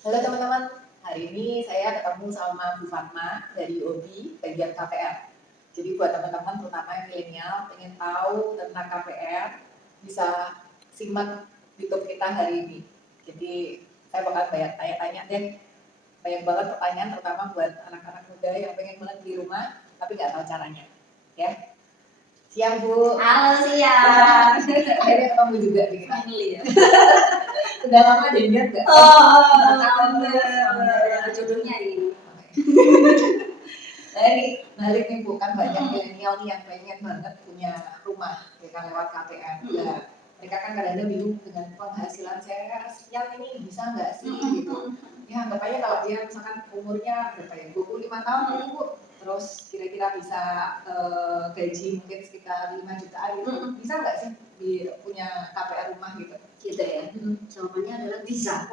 Halo teman-teman, hari ini saya ketemu sama Bu Fatma dari OBI bagian KPR. Jadi buat teman-teman terutama yang milenial pengen tahu tentang KPR, bisa simak YouTube kita hari ini. Jadi saya bakal banyak tanya-tanya deh, banyak banget pertanyaan terutama buat anak-anak muda yang pengen banget di rumah tapi nggak tahu caranya. Ya, siang Bu. Halo siang. Akhirnya ketemu juga nih kita. Iya. Udah lama jadian nggak? Jodohnya ini. Jadi balik nih Bu, kan banyak milenial nih yang pengen banget punya rumah ya kan lewat KPR. Ya, mereka kan kadang-kadang bingung dengan penghasilan saya sekian ini bisa nggak sih gitu. Ya anggap aja kalau dia misalkan umurnya berapa ya, 25 tahun gitu Bu, terus kira-kira bisa gaji mungkin sekitar 5 jutaan gitu, bisa nggak sih punya KPR rumah gitu? Gitu ya. Jawabannya adalah bisa.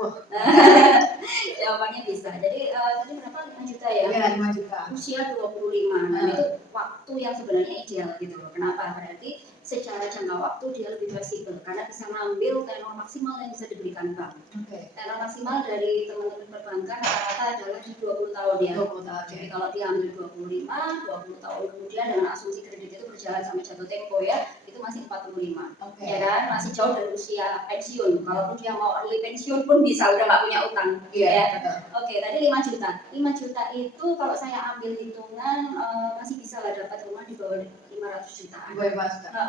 Jawabannya bisa. Jadi tadi berapa? 5 juta ya? Iya, 5 juta. Usia 25. Nah, itu waktu yang sebenarnya ideal gitu loh. Kenapa? Berarti secara jangka waktu dia lebih fleksibel karena bisa mengambil tenor maksimal yang bisa diberikan bank. Tenor maksimal dari teman-teman perbankan rata-rata adalah di 20 tahun ya. 20 tahun. Jadi kalau dia ambil 25, 20 tahun kemudian dengan asumsi kredit itu berjalan sampai jatuh tempo ya, itu masih 45. Ya kan? Masih jauh dari usia pensiun. Kalaupun dia mau early pensiun pun bisa, udah nggak punya utang. Iya. Oke, tadi 5 juta. 5 juta itu kalau saya ambil hitungan masih bisa lah dapat rumah di bawah 500 jutaan.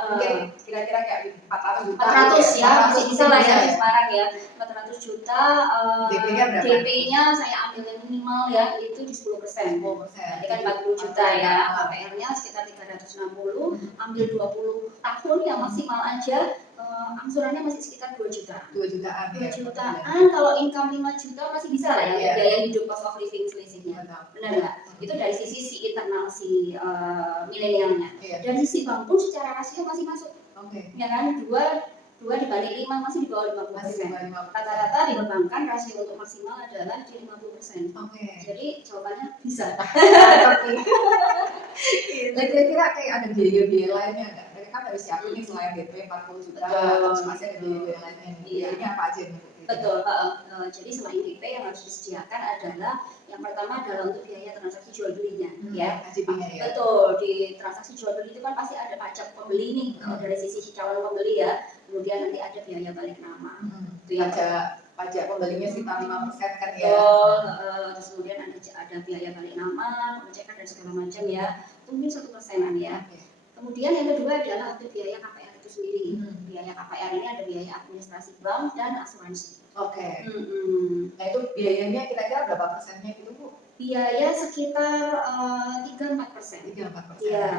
Mungkin kira-kira kayak 400 juta. 400 ya, masih bisa lah ya di Semarang ya. 400 juta. DP-nya berapa? DP-nya saya ambil yang minimal ya, itu di 10%. 10%. Jadi kan 40 juta ya. KPR-nya sekitar 360, ambil 20 tahun yang maksimal aja. Angsurannya masih sekitar 2 juta. 2 jutaan. 2 jutaan, kalau income 5 juta masih bisa lah ya, biaya hidup cost of living selisihnya. Benar nggak? Itu dari sisi internal si milenialnya. Dari sisi bank pun secara rasio masih masuk. Ya kan, 2 dibanding 5 masih di bawah 50%. Rata-rata di perbankan rasio untuk maksimal adalah di 50%. Jadi jawabannya bisa. Kira-kira kayak ada biaya-biaya lainnya nggak? Mereka kan harus siapin nih selain DP 40 juta, terus masih ada biaya-biaya lainnya. Biayanya apa aja nih? Betul. Jadi selain DP yang harus disediakan adalah yang pertama adalah untuk biaya transaksi jual belinya, ya. Betul. Di transaksi jual beli itu kan pasti ada pajak pembeli nih, dari sisi si calon pembeli ya. Kemudian nanti ada biaya balik nama. Pajak pembelinya sekitar 5% kan ya. Terus kemudian ada biaya balik nama, pengecekan dan segala macam ya. Itu mungkin 1%-an ya. Kemudian yang kedua adalah untuk biaya KPR itu sendiri. Biaya KPR ini ada biaya administrasi bank dan asuransi. Nah itu biayanya kira-kira berapa persennya gitu Bu? Biaya sekitar 3-4%. Iya.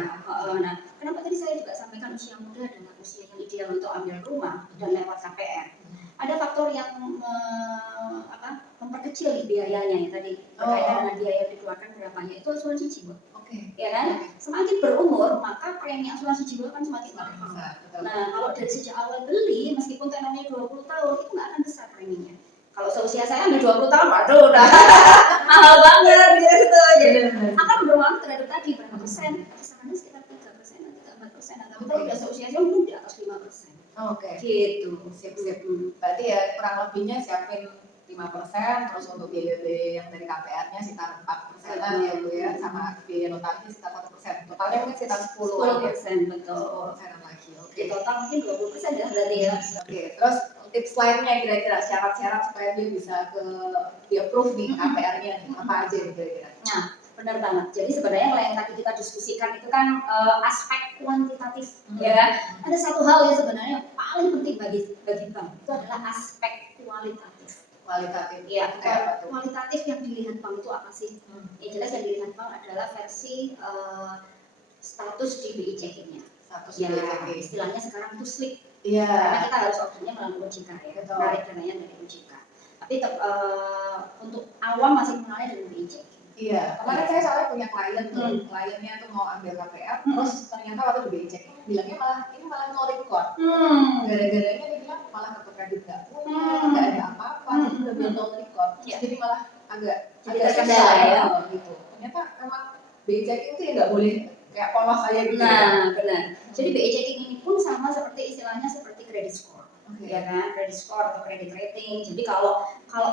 Nah, kenapa tadi saya juga sampaikan usia muda adalah usia yang ideal untuk ambil rumah dan lewat KPR. Ada faktor yang memperkecil biayanya ya tadi berkaitan dengan biaya yang dikeluarkan berapanya itu asuransi jiwa. Ya kan? Semakin berumur maka premi asuransi jiwa kan semakin mahal. Nah, kalau dari sejak awal beli meskipun tenornya 20 tahun itu nggak akan besar preminya. Kalau seusia saya ambil 20 tahun, waduh udah mahal banget gitu. Jadi akan berpengaruh terhadap tadi berapa persen? Kisarannya sekitar 3%, 4%. Tapi kalau udah seusianya mungkin di atas 5%. Gitu. Sip. Berarti ya kurang lebihnya siapin 5%, terus untuk biaya-biaya yang dari KPR-nya sekitar 4%-an ya Bu ya, sama biaya notarnya sekitar 1%. Totalnya mungkin sekitar 10%, betul. 10%-an lagi. Total mungkin 20% ya berarti ya. Terus tips lainnya kira-kira syarat-syarat supaya dia bisa di approve nih KPR-nya apa aja nih kira-kira? Nah, benar banget. Jadi sebenarnya kalau yang tadi kita diskusikan itu kan aspek kuantitatif, ya kan? Ada satu hal yang sebenarnya paling penting bagi bank itu adalah aspek kualitatif. Ya, kualitatif yang dilihat bank itu apa sih? Yang jelas yang dilihat bank adalah versi status di BI checking-nya. Istilahnya sekarang itu slip. Karena kita harus ordernya melalui OJK ya, narik dananya dari OJK. Tapi untuk awam masih mengenalnya dengan BI checking. Kemarin saya soalnya punya klien tuh, kliennya tuh mau ambil KPR, terus ternyata waktu di BI checking bilangnya malah no record. Gara-garanya dia bilang malah kartu kredit nggak punya, nggak ada apa-apa, udah bilang no record. Jadi malah agak kendala ya. Gitu. Ternyata emang BI checking tuh ya nggak boleh kayak polos aja gitu. Nah, benar. Jadi BI checking ini pun sama seperti istilahnya seperti credit score. ya kan, credit score atau credit rating. Jadi kalau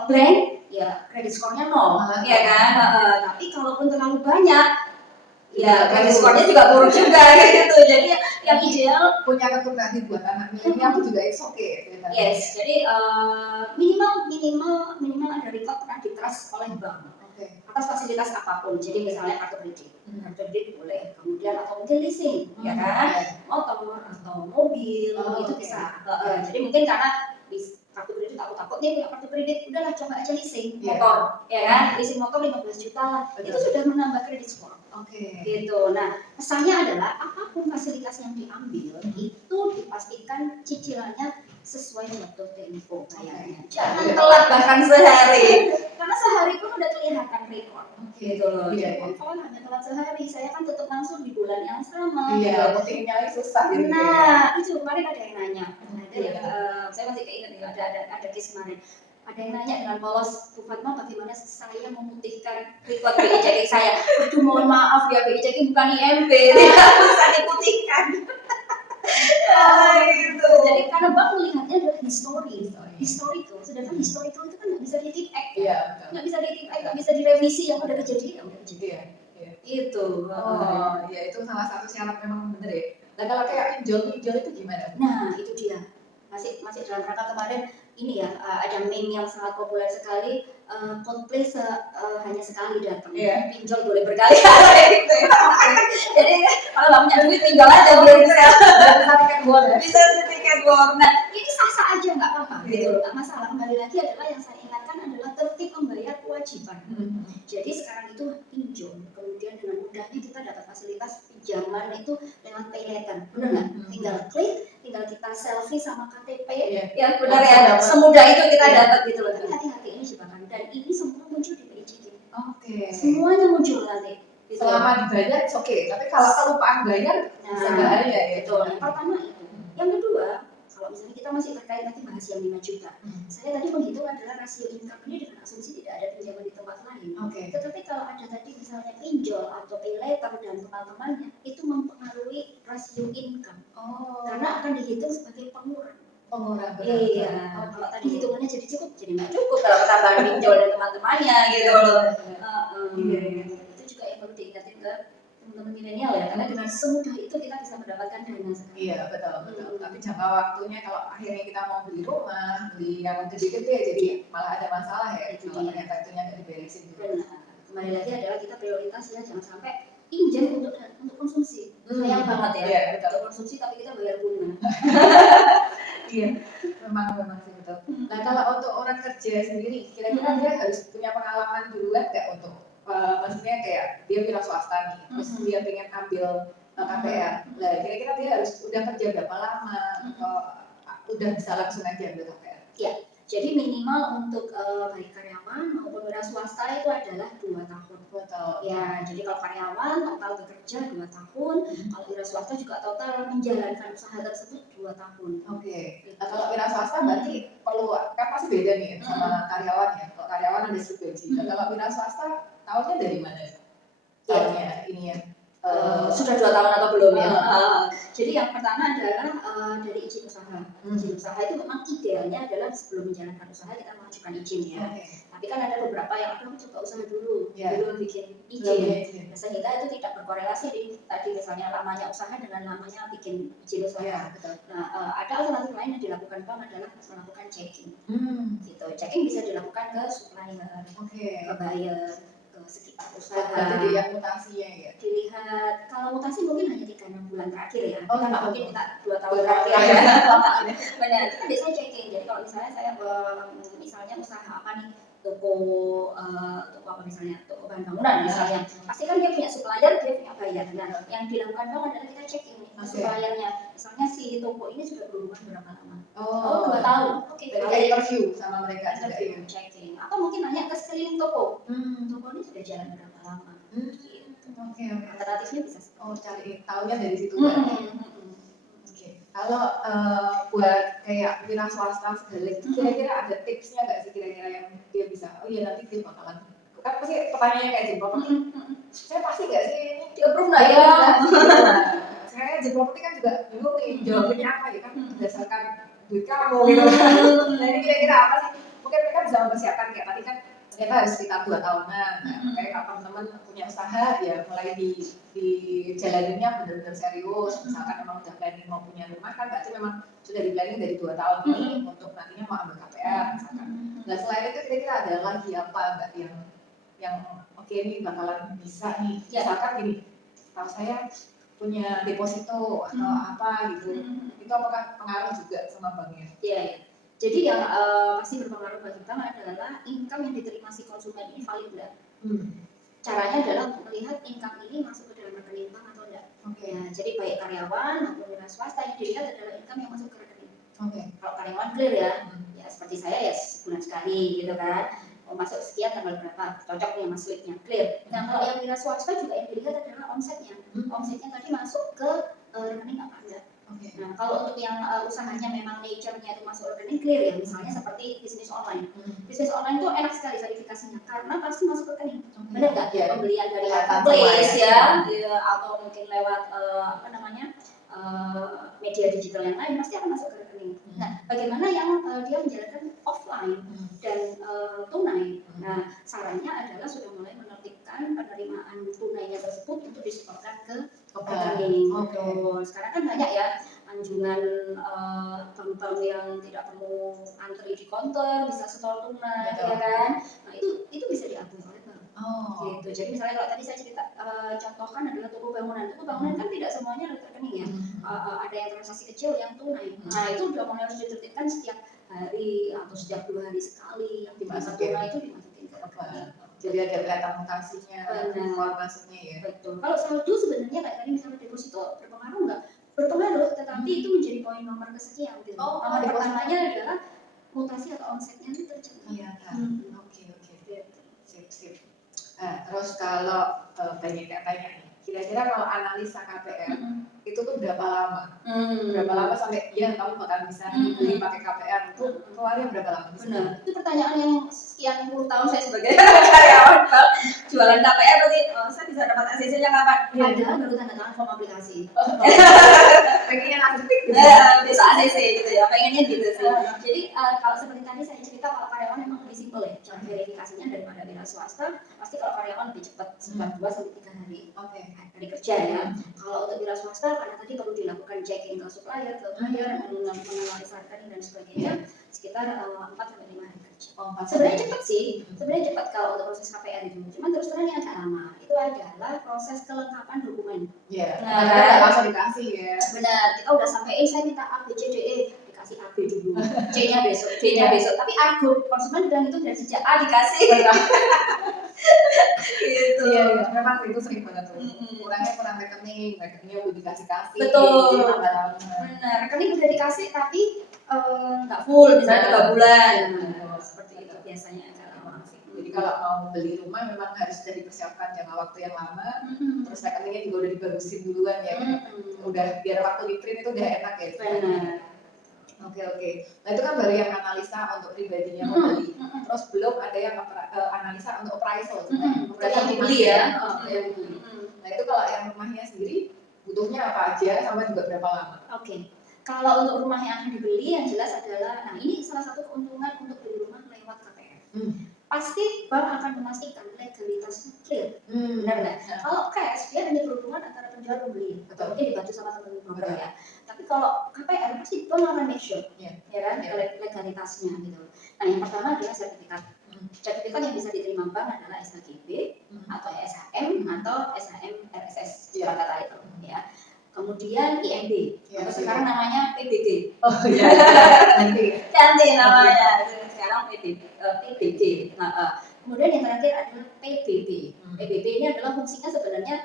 blank ya credit score-nya 0, ya kan. Tapi kalaupun terlalu banyak ya credit score-nya juga buruk juga gitu. Jadi yang ideal punya kartu kredit buat anak milenial itu juga it's okay. Yes, jadi minimal ada record pernah di-trust oleh bank atas fasilitas apapun. Jadi misalnya kartu kredit boleh, kemudian atau mungkin leasing, ya kan, motor atau mobil itu bisa. Jadi mungkin karena kartu kredit aku takut nih punya kartu kredit, udahlah coba aja leasing motor, ya kan, leasing motor 15 juta lah, itu sudah menambah kredit score. Gitu. Nah, pesannya adalah apapun fasilitas yang diambil itu dipastikan cicilannya sesuai jatuh tempo kayaknya. Jangan telat bahkan sehari. Karena sehari pun udah kelihatan rekor. Gitu loh. Jadi kalau hanya telat sehari, saya kan tetap langsung di bulan yang sama. Iya, pentingnya susah gitu. Nah, itu kemarin ada yang nanya. Saya masih keinget ada case kemarin. Ada yang nanya dengan polos, Bu Fatma bagaimana saya memutihkan record BI checking saya? Aduh mohon maaf ya, BI checking bukan IMB, tidak bisa diputihkan. Gitu. Jadi karena bank melihatnya adalah historical, sedangkan historical itu kan nggak bisa di-detect, nggak bisa di-detect, nggak bisa direvisi yang udah kejadian, Itu. Ya itu salah satu syarat memang bener ya. Nah kalau kayak pinjol itu gimana? Nah itu dia. Masih dalam rangka kemarin ini ya, ada meme yang sangat populer sekali, Coldplay hanya sekali datang, pinjol boleh berkali-kali gitu ya. Jadi kalau nggak punya duit pinjol aja biar bisa tiket war. Nah ini sah-sah aja nggak apa-apa gitu loh, nggak masalah. Kembali lagi adalah yang saya ingatkan adalah tertib membayar kewajiban. Jadi sekarang itu pinjol, kemudian dengan mudahnya kita dapat fasilitas pinjaman itu lewat pay later, benar nggak? Tinggal klik, tinggal kita selfie sama KTP, ya benar ya, semudah itu kita dapat gitu loh. Tapi hati-hati ini jebakan, dan ini semua muncul di PIJK. Semuanya muncul nanti. Gitu. Selama dibayar, oke. Tapi kalau kelupaan bayar, bisa bahaya ya. Itu yang pertama itu. Yang kedua, kalau misalnya kita masih terkait nanti bahas yang 5 juta. Saya tadi menghitung adalah rasio income ini dengan asumsi tidak ada pinjaman di tempat lain. Tetapi kalau ada tadi misalnya pinjol atau pay later dan teman-temannya, itu mempengaruhi rasio income. Karena akan dihitung sebagai pengurang. Iya. Kalau tadi hitungannya jadi cukup, jadi nggak cukup kalau ketambahan pinjol dan teman-temannya gitu loh. Itu juga yang perlu diingatin ke teman-teman milenial ya, karena dengan semudah itu kita bisa mendapatkan dana sekarang. Iya betul. Tapi jangka waktunya kalau akhirnya kita mau beli rumah, beli yang gede-gede, jadi malah ada masalah ya. Kalau ternyata itunya nggak diberesin. Kembali lagi adalah kita prioritas ya, jangan sampai pinjam untuk konsumsi. Sayang banget ya. Untuk konsumsi tapi kita bayar bunga. Iya, memang sih betul. Nah kalau untuk orang kerja sendiri, kira-kira dia harus punya pengalaman duluan nggak untuk maksudnya kayak dia wira swasta nih, terus dia pengen ambil KPR. Nah kira-kira dia harus udah kerja berapa lama atau udah bisa langsung aja ambil KPR? Ya, jadi minimal untuk baik karyawan maupun wira swasta itu adalah 2 tahun. Ya, jadi kalau karyawan total bekerja 2 tahun, kalau wira swasta juga total menjalankan usaha tersebut 2 tahun. Nah kalau wira swasta berarti perlu, kan pasti beda nih sama karyawan ya. Kalau karyawan ada subvensi. Nah kalau wira swasta tahunnya dari mana? Tahunnya ini ya. Sudah 2 tahun atau belum ya? Jadi yang pertama adalah dari izin usaha. Izin usaha itu memang idealnya adalah sebelum menjalankan usaha kita mengajukan izin ya. Tapi kan ada beberapa yang aku coba usaha dulu, belum bikin izin. Sehingga itu tidak berkorelasi di tadi misalnya lamanya usaha dengan lamanya bikin izin usaha. Nah, ada alternatif lain yang dilakukan bank adalah melakukan checking. Gitu. Checking bisa dilakukan ke supplier, ke buyer, sekitar usaha. Berarti dilihat mutasinya ya? Dilihat, kalau mutasi mungkin hanya 3-6 bulan terakhir ya. Kita nggak mungkin minta 2 tahun terakhir ya. Benar, itu kan biasanya checking. Jadi kalau misalnya saya misalnya usaha apa nih, toko apa misalnya, toko bahan bangunan misalnya, pasti kan dia punya supplier, dia punya buyer. Nah, yang dilakukan bank adalah kita checking nih suppliernya. Misalnya si toko ini sudah berhubungan berapa lama? 2 tahun. Kayak interview sama mereka juga ya. Checking. Atau mungkin nanya ke sekeliling toko. Toko ini sudah jalan berapa lama? Alternatifnya bisa. Cari tahunya dari situ kan. Kalau buat kayak wira swasta segala, kira-kira ada tipsnya nggak sih kira-kira yang dia bisa? Oh iya nanti dia bakalan. Kan pasti pertanyaannya kayak izin properti. Saya pasti nggak sih ini? Di-approve nggak ya? Saya izin properti kan juga bingung nih jawabnya apa ya kan berdasarkan duit kamu gitu. Nah ini kira-kira apa sih? Mungkin mereka bisa mempersiapkan kayak tadi kan ternyata harus sekitar 2 tahunan. Nah, kayak kalau teman-teman punya usaha ya mulai dijalaninnya benar-benar serius. Misalkan memang udah planning mau punya rumah kan berarti memang sudah di planning dari 2 tahun ini untuk nantinya mau ambil KPR misalkan. Nah selain itu kira-kira ada lagi apa Mbak yang oke ini bakalan bisa nih. Misalkan gini, kalau saya punya deposito atau apa gitu, itu apakah pengaruh juga sama banknya? Iya. Jadi yang pasti berpengaruh bagi bank adalah income yang diterima si konsumen ini valid nggak? Caranya adalah untuk melihat income ini masuk ke dalam rekening bank atau enggak. Ya, jadi baik karyawan maupun wira swasta yang dilihat adalah income yang masuk ke rekening. Kalau karyawan clear ya seperti saya ya sebulan sekali gitu kan. Mau masuk sekian tanggal berapa, cocok nih sama slipnya, clear. Nah kalau yang wira swasta juga yang dilihat adalah omsetnya. Omsetnya tadi masuk ke rekening apa enggak. Nah kalau untuk yang usahanya memang nature-nya itu masuk rekening clear ya, misalnya seperti bisnis online. Bisnis online itu enak sekali verifikasinya karena pasti masuk rekening. Benar nggak? Pembelian dari marketplace ya, atau mungkin lewat media digital yang lain pasti akan masuk ke rekening. Nah, bagaimana yang dia menjalankan offline dan tunai? Nah, sarannya adalah sudah mulai menertibkan penerimaan tunainya tersebut untuk disetorkan ke rekening. Sekarang kan banyak ya anjungan bank-bank yang tidak perlu antri di counter, bisa setor tunai, ya kan? Nah, itu bisa diatur oleh bank. Gitu. Jadi misalnya kalau tadi saya cerita contohkan adalah toko bangunan kan tidak semuanya rekening ya. Ada yang transaksi kecil yang tunai. Nah itu udah mulai harus ditertibkan setiap hari atau setiap 2 hari sekali yang dimasukin tunai itu dimasukin ke rekening. Jadi ada kelihatan mutasinya, informasinya ya. Betul. Kalau saldo sebenarnya kayak tadi misalnya deposito berpengaruh nggak? Berpengaruh, tetapi itu menjadi poin nomor kesekian. Gitu. Nomor pertamanya adalah mutasi atau omsetnya itu terjadi. Iya kan. Oke. Sip. Terus kalau banyak yang tanya nih, kira-kira kalau analisa KPR itu tuh berapa lama? Berapa lama sampai kamu bakal bisa beli pakai KPR itu keluarnya berapa lama? Benar. Itu pertanyaan yang sekian puluh tahun saya sebagai karyawan jualan KPR berarti saya bisa dapat ACC-nya kapan? Padahal baru tanda tangan form aplikasi. Pengennya langsung gitu. Bisa ACC gitu ya, pengennya gitu sih. Jadi kalau seperti tadi saya cerita kalau karyawan memang lebih simpel ya, cara verifikasinya daripada wira swasta. Pasti kalau karyawan lebih cepat, sekitar 2 sampai 3 hari. Hari kerja ya. Kalau untuk wira swasta karena tadi perlu dilakukan checking ke supplier, ke buyer, menganalisa rekening dan sebagainya, sekitar 4 sampai 5 hari kerja. Sebenarnya cepat sih, kalau untuk proses KPR itu. Cuman terus terang yang agak lama itu adalah proses kelengkapan dokumen. Nah, langsung dikasih ya. Benar, kita udah sampein saya minta A, B, C, D, E, dikasih A, B dulu, C-nya besok, D-nya besok. Tapi argo konsumen bilang itu dari sejak A dikasih. Gitu. Iya, memang itu sering banget tuh. Kurang rekeningnya udah dikasih. Betul. Benar, rekening udah dikasih tapi nggak full, misalnya 3 bulan. Seperti itu biasanya kalau jadi kalau mau beli rumah memang harus sudah dipersiapkan jangka waktu yang lama. Terus rekeningnya juga udah dibagusin duluan ya. Udah biar waktu di print itu udah enak ya. Benar. Oke. Nah itu kan baru yang analisa untuk pribadinya membeli. Terus belum ada yang analisa untuk appraisal. Yang dibeli ya. Nah itu kalau yang rumahnya sendiri butuhnya apa aja sama juga berapa lama? Kalau untuk rumah yang akan dibeli yang jelas adalah, nah ini salah satu keuntungan untuk beli rumah lewat KPR. Pasti bank akan memastikan legalitasnya clear. Benar nggak? Kalau cash dia hanya berhubungan antara penjual dan pembeli. Mungkin dibantu sama teman broker ya. Tapi kalau KPR pasti bank akan make sure, ya kan, legalitasnya gitu. Nah yang pertama adalah sertifikat. Sertifikat yang bisa diterima bank adalah SHGB atau SHM atau SHM RSS kata itu ya. Kemudian IMB, atau sekarang namanya PBB. Ganti namanya. Sekarang PBB. Kemudian yang terakhir adalah PBB. PBB ini adalah fungsinya sebenarnya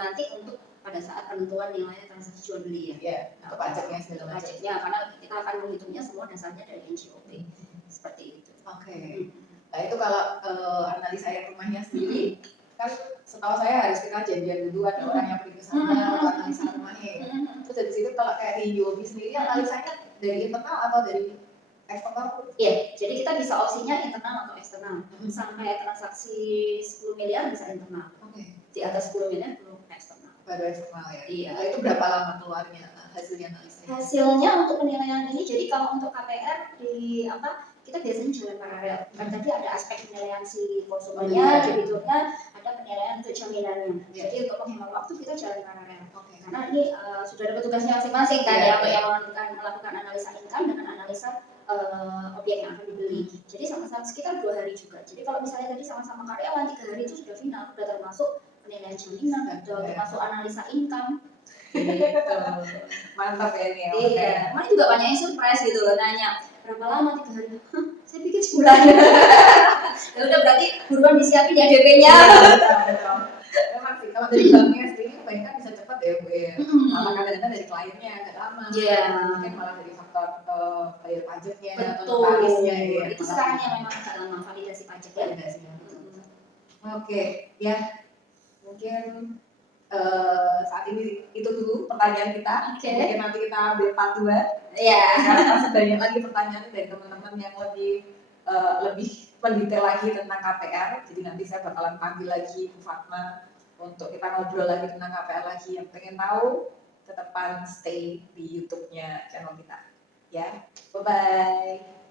nanti untuk pada saat penentuan nilai transaksi jual beli ya. Untuk pajaknya segala macam. Karena kita akan menghitungnya semua dasarnya dari NJOP. Seperti itu. Nah itu kalau analisa yang rumahnya sendiri kan setahu saya harus kita janjian dulu ada orang yang pergi ke sana untuk analisa rumahnya. Terus dari situ kalau kayak di UOB sendiri analisanya dari internal atau dari eksternal? Iya, jadi kita bisa opsinya internal atau eksternal. Sampai transaksi 10 miliar bisa internal. Di atas 10 miliar belum eksternal. Baru eksternal ya? Iya. Nah, itu berapa lama keluarnya hasilnya analisanya? Hasilnya untuk penilaian ini, jadi kalau kalau untuk KPR di kita biasanya jalan paralel. Kan tadi ada aspek penilaian si konsumennya, debiturnya, ada penilaian untuk jaminannya. Jadi untuk menghemat waktu kita jalan paralel. Karena ini sudah ada petugasnya masing-masing kan yang melakukan analisa income dengan analisa objek yang akan dibeli. Jadi sama-sama sekitar 2 hari juga. Jadi kalau misalnya tadi sama-sama karyawan 3 hari itu sudah final, sudah termasuk penilaian jaminan, sudah termasuk analisa income. Gitu. Mantap ya ini. Iya, mana juga banyak yang surprise gitu loh, nanya berapa lama 3 hari? Hah, saya pikir sebulan. Ya udah berarti buruan disiapin ya DP-nya. Betul. Memang sih kalau dari banknya sendiri kebanyakan bisa cepat ya Bu ya. Malah kadang-kadang dari kliennya agak lama. Mungkin malah dari faktor bayar pajaknya atau notarisnya ya. Itu sekarang yang memang agak lama validasi pajak ya. Oke, ya mungkin saat ini itu dulu pertanyaan kita. Mungkin nanti kita ambil part 2. Iya. Karena masih banyak lagi pertanyaan dari teman-teman yang lebih mendetail lagi tentang KPR. Jadi nanti saya bakalan panggil lagi Bu Fatma untuk kita ngobrol lagi tentang KPR lagi. Yang pengen tahu, tetap stay di YouTube-nya channel kita. Ya, bye-bye.